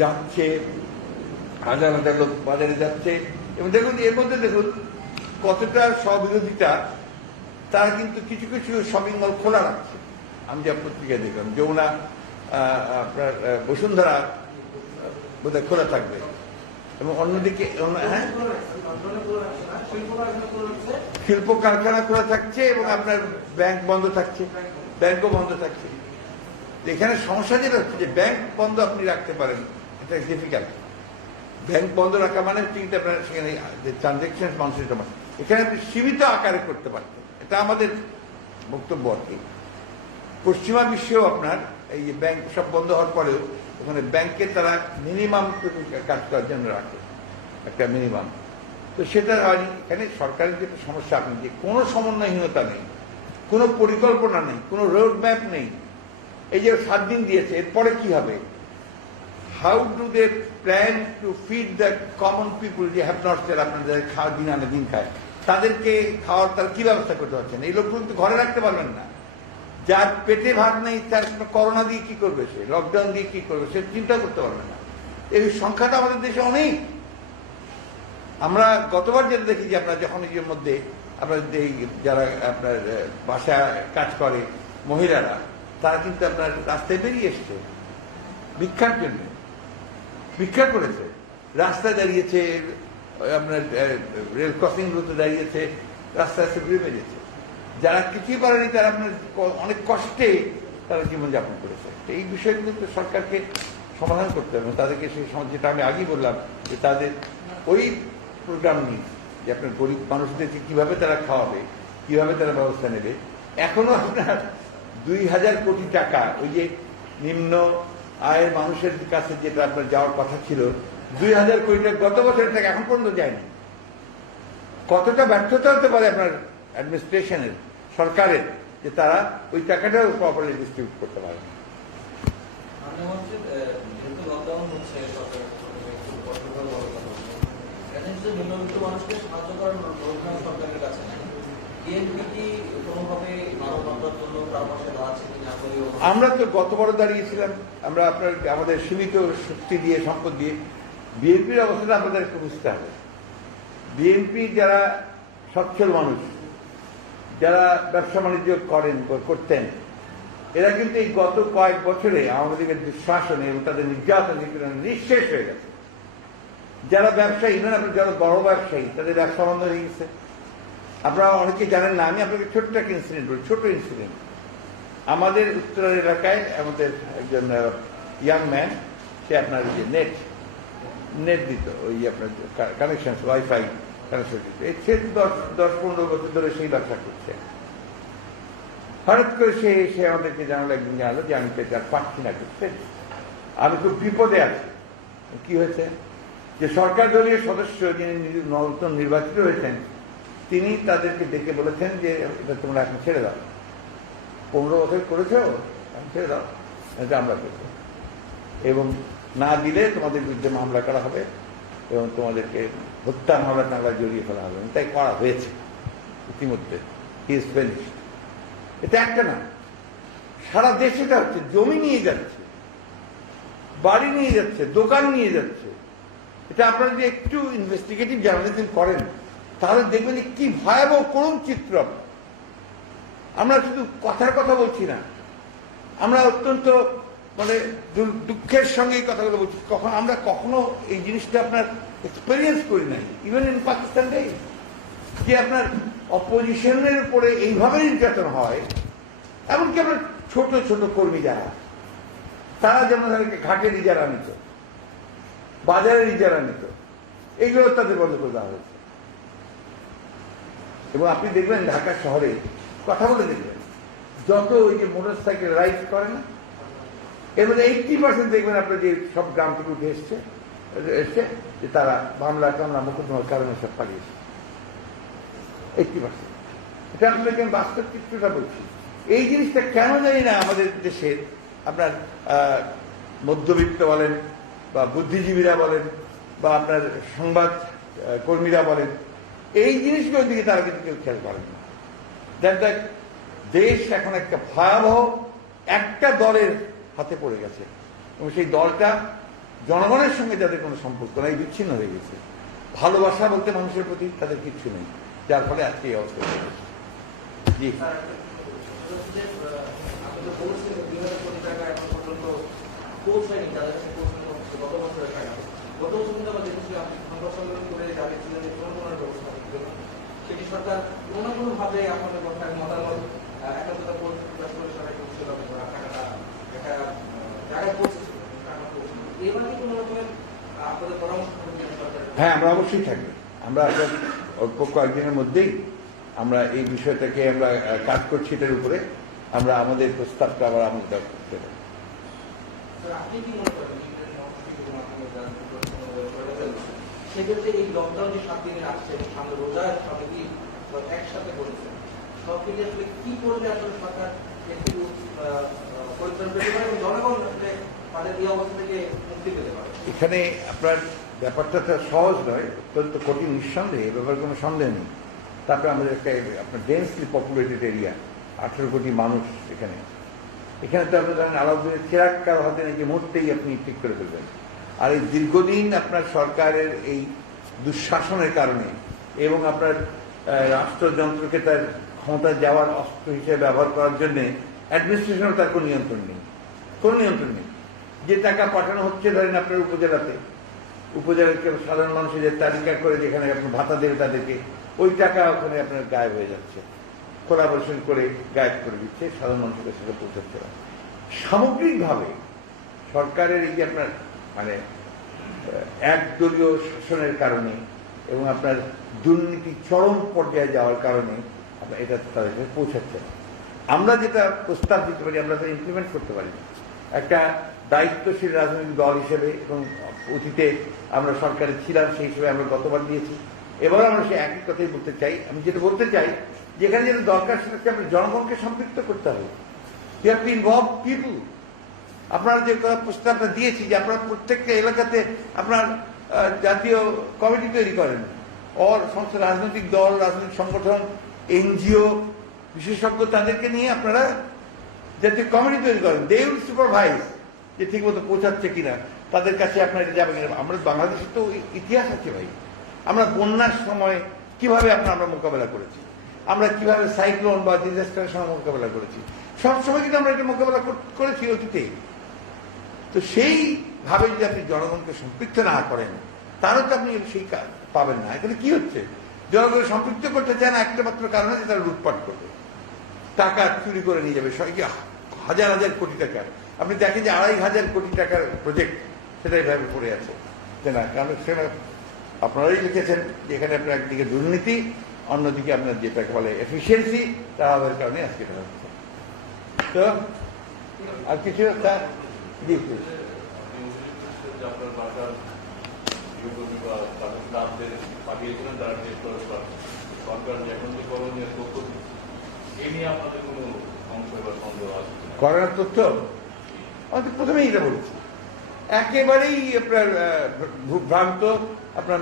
যাচ্ছে, হাজার হাজার লোক বাজারে যাচ্ছে, এবং দেখুন এর মধ্যে দেখুন কতটা স্ববিরোধিতা। তারা কিন্তু কিছু কিছু শপিং মল খোলা রাখছে, আমি যা পত্রিকায় দেখলাম, যমুনা আপনার বসুন্ধরা বোধহয় খোলা থাকবে, এবং অন্যদিকে হ্যাঁ শিল্প কারখানা খোলা থাকছে এবং আপনার ব্যাংক বন্ধ থাকছে, ব্যাংকও বন্ধ থাকছে। এখানে সমস্যা যেটা হচ্ছে যে ব্যাংক বন্ধ আপনি রাখতে পারেন, এটা ডিফিকাল্ট। ব্যাংক বন্ধ রাখা মানে কিন্তু আপনার সেখানে যে ট্রানজেকশন মানুষের জমা, এখানে আপনি সীমিত আকারে করতে পারতেন, এটা আমাদের বক্তব্য আর কি। পশ্চিমা বিশ্বেও আপনার এই যে ব্যাংক সব বন্ধ হওয়ার পরেও ওখানে ব্যাংকে তারা মিনিমাম কাজ করার জন্য রাখে একটা মিনিমাম, তো সেটা হয়নি। এখানে সরকারের যেটা সমস্যা, আপনি যে কোনো সমন্বয়হীনতা নেই, কোনো পরিকল্পনা নেই, কোনো রোড ম্যাপ নেই। এই যে 7 দিন দিয়েছে, এরপরে কি হবে? How do they plan to feed the common people যে হ্যাভ নট সেল, আপনাদের খাওয়ার দিন আনে দিন খায়, তাদেরকে খাওয়ার তার কি ব্যবস্থা করতে পারছেন? এই লোকগুলো কিন্তু ঘরে রাখতে পারবেন না। যার পেটে ভাত নেই তার করোনা দিয়ে কি করবে, সে লকডাউন দিয়ে কি করবে, সে চিন্তা করতে পারবে না। এই সংখ্যাটা আমাদের দেশে অনেক। আমরা গতবার যেটা দেখি যে আপনার যখন এর মধ্যে আপনার যারা আপনার বাসায় কাজ করে মহিলারা, তারা কিন্তু আপনার রাস্তায় বেরিয়ে এসছে ভিক্ষার জন্য, ভিক্ষা করেছে, রাস্তায় দাঁড়িয়েছে, আপনার রেল ক্রসিং গুলোতে দাঁড়িয়েছে, রাস্তায় এসে ঘুরে বেরিয়েছে। যারা কিছুই পারেনি তারা আপনার অনেক কষ্টে তারা জীবনযাপন করেছে। এই বিষয়গুলো তো সরকারকে সমাধান করতে হবে, তাদেরকে সেই যেটা আমি আগেই বললাম যে তাদের ওই প্রোগ্রাম নিয়ে যে আপনার গরিব মানুষদেরকে কিভাবে তারা খাওয়াবে, কিভাবে তারা ব্যবস্থা নেবে। এখনো আপনার 2000 কোটি টাকা ওই যে নিম্ন আয়ের মানুষের কাছে যেটা আপনার যাওয়ার কথা ছিল, 2000 কোটি টাকা গত বছরের টাকা এখন পর্যন্ত যায়নি। কতটা ব্যর্থতা হতে পারে আপনার অ্যাডমিনিস্ট্রেশনের, সরকারের, যে তারা ওই টাকাটাও প্রপারলি ডিস্ট্রিবিউট করতে পারে। আমরা তো গতবারও দাঁড়িয়েছিলাম, আমরা আপনার আমাদের সীমিত শক্তি দিয়ে, সম্পদ দিয়ে। বিএনপির অবস্থাটা আমাদেরকে বুঝতে হবে। বিএনপি যারা সচ্ছল মানুষ, যারা ব্যবসা বাণিজ্য করতেন, এরা কিন্তু এই গত কয়েক বছরে আওয়ামী লীগের দুঃশাসনে এবং তাদের নির্যাতন নিঃশেষ হয়ে গেছে। যারা ব্যবসায়ী, ইভেন আপনার যারা বড় ব্যবসায়ী, তাদের ব্যবসা বন্ধ হয়ে গেছে। আপনারা অনেকে জানেন না, আমি আপনাকে ছোট্ট একটা ইনসিডেন্ট বলি, ছোট ইনসিডেন্ট। আমাদের উত্তরের এলাকায় আমাদের একজন ইয়াং ম্যান, সে আপনার যে নেট দিত, ওই আপনার কানেকশন, ওয়াইফাই কানেকশন দিত। এই সে 10-15 বছর ধরে সেই ব্যবসা করছে। হঠাৎ করে সে আমাদেরকে জানালো, একদিন জানালো যে আমি আর পাচ্ছি না করতে, আমি খুব বিপদে আছি। কি হয়েছে? যে সরকার দলীয় সদস্য যিনি নতুন নির্বাচিত হয়েছেন, তিনি তাদেরকে ডেকে বলেছেন যে এটা তোমরা এখন ছেড়ে দাও, 15 বছর করেছ, ছেড়ে দাও, এটা আমরা করবো, এবং না দিলে তোমাদের বিরুদ্ধে মামলা করা হবে এবং তোমাদেরকে হত্যা মামলা জড়িয়ে ফেলা হবে। তাই করা হয়েছে ইতিমধ্যে। He is finished. এটা একটা না, সারা দেশে এটা হচ্ছে। জমি নিয়ে যাচ্ছে, বাড়ি নিয়ে যাচ্ছে, দোকান নিয়ে যাচ্ছে। এটা আপনারা যদি একটু ইনভেস্টিগেটিভ জার্নালিজম করেন, তাহলে দেখবেন কি ভয়াবহ করুণ চিত্র। আমরা শুধু কথার কথা বলছি না, আমরা অত্যন্ত মানে দুঃখের সঙ্গে এই কথাগুলো বলছি। আমরা কখনো এই জিনিসটা আপনার এক্সপেরিয়েন্স করি নাই, ইভেন ইন পাকিস্তান, যে আপনার অপোজিশনের উপরে এইভাবে নির্যাতন হয়। এমনকি আপনার ছোট ছোট কর্মী যারা, তারা যেমন তাদেরকে ঘাটের ইজারা নিত, বাজারের ইজারা নিত, এইগুলো তাদের বন্ধ করে দেওয়া হয়েছে। এবং আপনি দেখবেন ঢাকা শহরে কথা বলে দেখবেন, যত ওই যে মোটর সাইকেল রাইড করে না, এর মধ্যে 80% দেখবেন আপনার যে সব গ্রাম থেকে উঠে এসছে যে তারা মামলা কামলা মোকদ্দমার কারণে সব পালিয়েছে। 80%। এটা আপনাকে আমি বাস্তব চিত্রটা বলছি। এই জিনিসটা কেন জানি না আমাদের দেশের আপনার মধ্যবিত্ত বলেন বা বুদ্ধিজীবীরা বলেন বা আপনার সংবাদ কর্মীরা বলেন, এই জিনিসগুলোর দিকে তারা কিন্তু কেউ খেয়াল করেন না। দেখ দেশ এখন একটা ভয়াবহ একটা দলের হাতে পড়ে গেছে এবং সেই দলটা জনগণের সঙ্গে যাদের কোনো সম্পর্ক নাই, বিচ্ছিন্ন হয়ে গেছে। ভালোবাসা বলতে মানুষের প্রতি তাদের কিচ্ছু নেই, যার ফলে আজকে এই অবস্থা হয়ে গেছে। জি সেটি সরকার কোনো না কোনো ভাবে আপনাদের কথায় মতামত একাত্মতা প্রকাশ করে সবাই টাকাটা একটা জায়গায় পৌঁছেছিল, এবার কি কোনো রকমের আপনাদের পরামর্শ? হ্যাঁ, আমরা অবশ্যই থাকবে। আমরা অল্প কয়েকদিনের মধ্যেই আমরা এই বিষয়টাকে আমরা কাজ করছি, এটার উপরে আমরা আমাদের প্রস্তাবটা আবার আমাদের করতে পারি। আপনি কি মনে করেন সেক্ষেত্রে এই লকডাউন যে 7 দিনের আসছে, সামনে রোজার সামনে কি একসাথে করেছে, সব মিলিয়ে আসলে কি করলে আসলে সরকার একটু পরিত্রাণ পেতে পারে এবং জনগণ আসলে তাদের এই অবস্থা থেকে মুক্তি পেতে পারে? এখানে আপনার ব্যাপারটা তো সহজ নয়, অত্যন্ত কঠিন, নিঃসন্দেহে, এ ব্যাপারে কোনো সন্দেহ নেই। তারপরে আমাদের একটা আপনার ডেন্সলি পপুলেটেড এরিয়া, 18 কোটি মানুষ এখানে। এখানে তো আপনি ধরেন আলাউদ্দিনের চেরাগ কারো হাতে নাকি মুহূর্তেই আপনি ঠিক করে ফেলবেন। আর এই দীর্ঘদিন আপনার সরকারের এই দুঃশাসনের কারণে এবং আপনার রাষ্ট্রযন্ত্রকে তার ক্ষমতা যাওয়ার অস্ত্র হিসেবে ব্যবহার করার জন্য অ্যাডমিনিস্ট্রেশনও তার কোনো নিয়ন্ত্রণ নেই, কোনো নিয়ন্ত্রণ নেই। যে টাকা পাঠানো হচ্ছে ধরেন আপনার উপজেলাতে, উপজেলার সাধারণ মানুষের যে তালিকা করে যেখানে আপনার ভাতা দেবে তাদেরকে, ওই টাকা ওখানে আপনার গায়েব হয়ে যাচ্ছে, কোলাবোরেশন করে গায়েব করে দিচ্ছে, সাধারণ মানুষের কাছে পৌঁছাচ্ছে না। সামগ্রিকভাবে সরকারের এই যে আপনার মানে একদলীয় শাসনের কারণে এবং আপনার দুর্নীতি চরম পর্যায়ে যাওয়ার কারণে আপনার এটা তাদের কাছে পৌঁছাচ্ছে না। আমরা যেটা প্রস্তাব দিতে পারি আমরা তো ইমপ্লিমেন্ট করতে পারি। একটা দায়িত্বশীল রাজনৈতিক দল হিসেবে এবং অতীতে আমরা সরকারে ছিলাম, সেই হিসেবে আমরা গতবার দিয়েছি, এবার আমরা সে একই কথাই বলতে চাই। আমি যেটা বলতে চাই, যেখানে যেটা দরকার সেটা হচ্ছে আপনার জনগণকে সম্পৃক্ত করতে হবে। You have to involve people. আপনারা যে প্রস্তাবটা দিয়েছি যে আপনারা প্রত্যেকটা এলাকাতে আপনার জাতীয় কমিটি তৈরি করেন, অর সমস্ত রাজনৈতিক দল, রাজনৈতিক সংগঠন, এনজিও, বিশেষজ্ঞ তাদেরকে নিয়ে আপনারা জাতীয় কমিটি তৈরি করেন। দে উইল সুপারভাইজ যে ঠিক মতো পৌঁছাচ্ছে কিনা, তাদের কাছে আপনার এটা যাবে কিনা। আমরা বাংলাদেশের তো ইতিহাস আছে ভাই, আমরা বন্যার সময় কিভাবে আমরা মোকাবেলা করেছি, আমরা কিভাবে সাইক্লোন বা ডিজাস্টারের সময় মোকাবেলা করেছি, সবসময় কিন্তু আমরা এটা মোকাবেলা করেছি অতীতে। তো সেইভাবে যদি আপনি জনগণকে সম্পৃক্ত না করেন, তারও তো আপনি সেই পাবেন না। এখানে কি হচ্ছে, জনগণকে সম্পৃক্ত করতে চায় না একটা মাত্র কারণ হচ্ছে তারা লুটপাট করবে, টাকা চুরি করে নিয়ে যাবে, হাজার হাজার কোটি টাকা। আপনি দেখেন যে 2,500 কোটি টাকার প্রজেক্ট সেটা এভাবে পড়ে আছে, না কারণ সেটা আপনারাই লিখেছেন যে এখানে আপনার একদিকে দুর্নীতি, অন্যদিকে আপনার যেটাকে বলে এফিসিয়েন্সি, তা হওয়ার কারণে আজকে এটা হচ্ছে। তো আর কিছু জি করোনার তথ্য আমি প্রথমেই এটা বলেছি, একেবারেই আপনার ভ্রান্ত, আপনার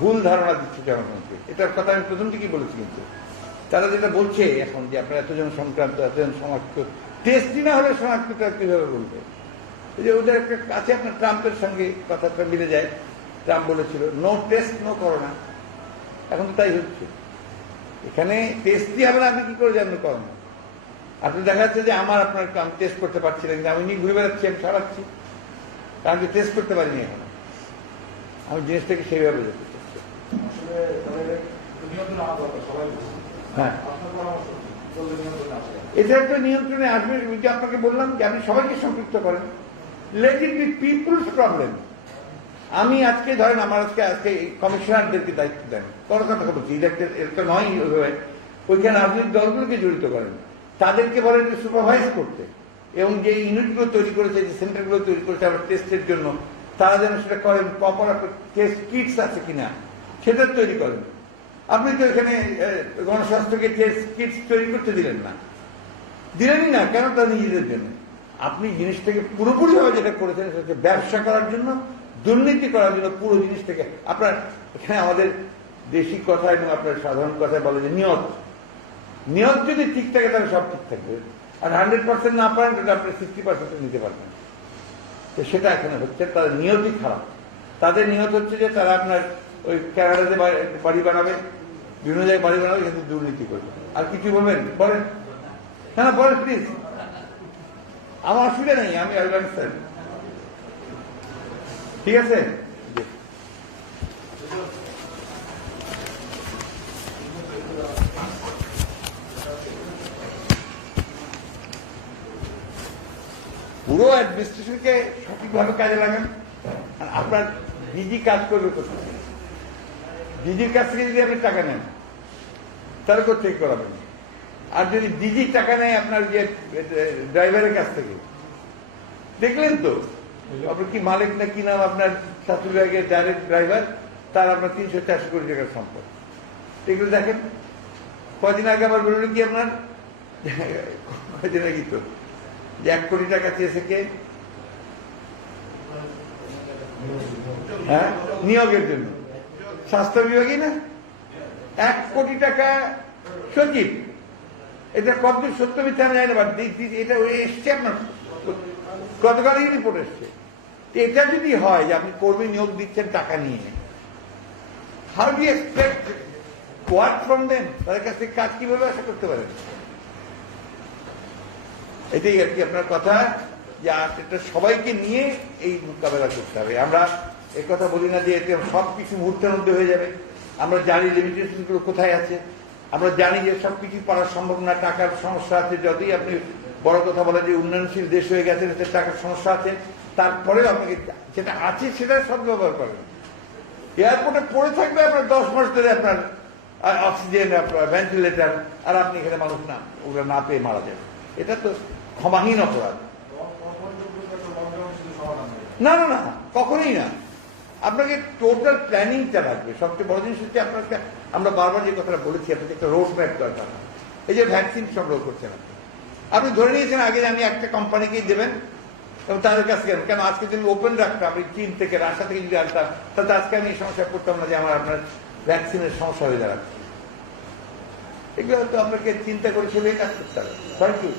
ভুল ধারণা দিচ্ছে জনগণকে। এটার কথা আমি প্রথম থেকেই বলেছি। কিন্তু তারা যেটা বলছে এখন যে আপনার এতজন সংক্রান্ত, এতজন শনাক্ত, টেস্টই না হলে শনাক্তটা কিভাবে বলবে? এই যে ওদের একটা আছে আপনার ট্রাম্পের সঙ্গে কথাটা মিলে যায়। ট্রাম্প বলেছিল নো টেস্ট নো করোনা, এখন তো তাই হচ্ছে। এখানে টেস্টই হবে না, আপনি কি করে জানবেন করোনা? আপনি দেখা যাচ্ছে যে আপনার আমি টেস্ট করতে পারছি না, কিন্তু আমি নিয়ে ঘুরে বেড়াচ্ছি, আমি সারাচ্ছি, কারণ আমি টেস্ট করতে পারিনি এখন। আমি জিনিসটাকে সেইভাবে বোঝাতে চাচ্ছি। হ্যাঁ, এটা একটা নিয়ন্ত্রণে আসবে। আপনাকে বললাম যে আপনি সবাইকে সম্পৃক্ত করেন, let it be people's problem. আমি আজকে ধরেন আমার আজকে কমিশনারদেরকে দায়িত্ব দেন, কোনো কথা বলছি, এটা নয় ওইখানে রাজনৈতিক দলগুলোকে জড়িত করেন, তাদেরকে বলেন যে সুপারভাইজ করতে, এবং যে ইউনিটগুলো তৈরি করেছে, যে সেন্টারগুলো তৈরি করেছে আবার টেস্টের জন্য, তারা যেন সেটা করেন, প্রপার টেস্ট কিটস আছে কিনা সেটা তৈরি করেন। আপনি তো এখানে গণস্বাস্থ্যকে টেস্ট কিটস তৈরি করতে দিলেন না, দিলেনই না, কেন? তার নিজেদের জন্য। আপনি জিনিসটাকে পুরোপুরিভাবে যেটা করেছেন সেটা হচ্ছে ব্যবসা করার জন্য, দুর্নীতি করার জন্য, পুরো জিনিসটাকে আপনার এখানে আমাদের দেশি কথা এবং আপনার সাধারণ কথায় বলে যে নিয়ত যদি ঠিক থাকে তাহলে সব ঠিক থাকবে, আর 100% না পারেন তাহলে আপনি 60% নিতে পারবেন। তো সেটা এখানে হচ্ছে, তাদের নিয়তই খারাপ। তাদের নিয়ত হচ্ছে যে তারা আপনার ওই ক্যানাডাতে বাড়ি বানাবে, বিভিন্ন জায়গায় বাড়ি বানাবে, কিন্তু দুর্নীতি করবে। আর কিছু বলবেন? বলেন না, বলেন প্লিজ, আমার অসুবিধা নেই, আমি আফগানিস্তান। ঠিক আছে, পুরো অ্যাডমিনিস্ট্রেশনকে সঠিকভাবে কাজে লাগান। আর আপনার ডিজি কাজ করবে কোথায়? ডিজির কাছ থেকে যদি আপনি টাকা নেন তার কোথেকে করাবেন? আর যদি ডিজি টাকা নেয় আপনার যে ড্রাইভারের কাছ থেকে, দেখলেন তো আপনার কি মালিক না কি নাম, আপনার স্বাস্থ্য বিভাগের ডাইরেক্ট ড্রাইভার, তার আপনার 300-400 কোটি টাকার সম্পদ। এগুলো দেখেন। কদিন আগে আবার বলল কি আপনার, কদিন আগে তো যে 1 কোটি টাকা চেয়েছে কে? হ্যাঁ, নিয়োগের জন্য স্বাস্থ্য বিভাগই না, 1 কোটি টাকা সচিব। এটা কতদূর সত্য মিথ্যা আমি জানি না, এটা এসছে আপনার গতকালই রিপোর্ট এসছে। এটা যদি হয় যে আপনি কর্মী নিয়োগ দিচ্ছেন টাকা নিয়ে, how do expect work from them? তাদের কাছ থেকে কাজ কিভাবে আশা করতে পারেন? এটাই আর কি আপনার কথা, যে এটা সবাইকে নিয়ে এই মোকাবেলা করতে হবে। আমরা এই কথা বলি না যে এতে সবকিছু মুহূর্তের মধ্যে হয়ে যাবে। আমরা জানি লিমিটেশন গুলো কোথায় আছে, আমরা জানি যে সবকিছু পারা সম্ভব না, টাকার সমস্যা আছে। যতই আপনি বড় কথা বলেন যে উন্নয়নশীল দেশ হয়ে গেছেন, এতে টাকার সমস্যা আছে, তারপরেও আপনাকে যেটা আছে সেটা সদ্ব্যবহার করেন। এয়ারপোর্টে পড়ে থাকবে আপনার 10 মাস ধরে আপনার অক্সিজেন, আপনার ভেন্টিলেটার, আর আপনি এখানে মানুষ না ওগুলো না পেয়ে মারা যাবে। এটা তো ক্ষমাহীন অপরাধ। না না না, কখনোই না। আপনাকে টোটাল প্ল্যানিংটা লাগবে। সবচেয়ে বড় জিনিস হচ্ছে আপনাকে, আমরা বারবার যে কথাটা বলেছি, আপনাকে একটা রোড ম্যাপ দরকার। এই যে ভ্যাকসিন সংগ্রহ করছেন আপনি ধরে নিয়েছেন আগে যে আমি একটা কোম্পানিকেই দেবেন এবং তাদের কাছে কেন আজকে যদি ওপেন রাখতাম, আপনি চীন থেকে রাশিয়া থেকে যদি আনতাম, তাহলে আজকে আমি এই সমস্যায় পড়তাম না যে আমার আপনার ভ্যাকসিনের সমস্যা হয়ে দাঁড়াচ্ছে। এগুলো তো আপনাকে চিন্তা করে সেভাবেই কাজ করতে হবে। Thank you.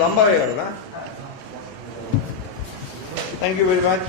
লম্বা হয়ে গেল না? Thank you very much.